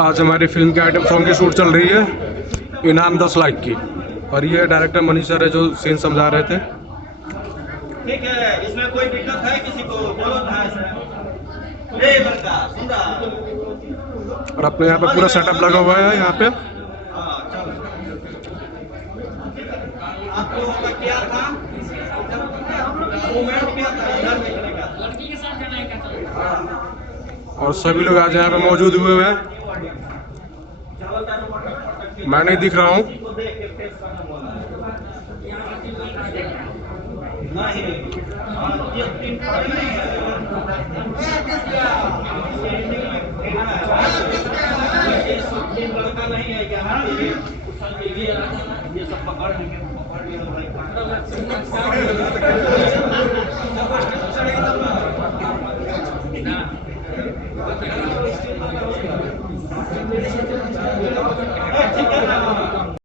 आज हमारी फिल्म के आइटम सॉन्ग की शूट चल रही है। इनाम 10 लाख की। और ये डायरेक्टर मनीष सर है जो सीन समझा रहे थे। ठीक है, इसमें कोई दिक्कत है किसी को? बोलो था ए लड़का सुंदर। और अपने यहाँ पे पूरा सेटअप लगा हुआ है यहाँ पे। हाँ चलो। आप लोगों का क्या था? मूवमेंट क्या था? इधर देखने का। लड़की के साथ जाना है क्या? और सभी लोग आज यहाँ पे मौजूद हुए हैं। मैं नहीं दिख रहा हूँ। लड़का नहीं है क्या? ये सब पकड़ लेंगे।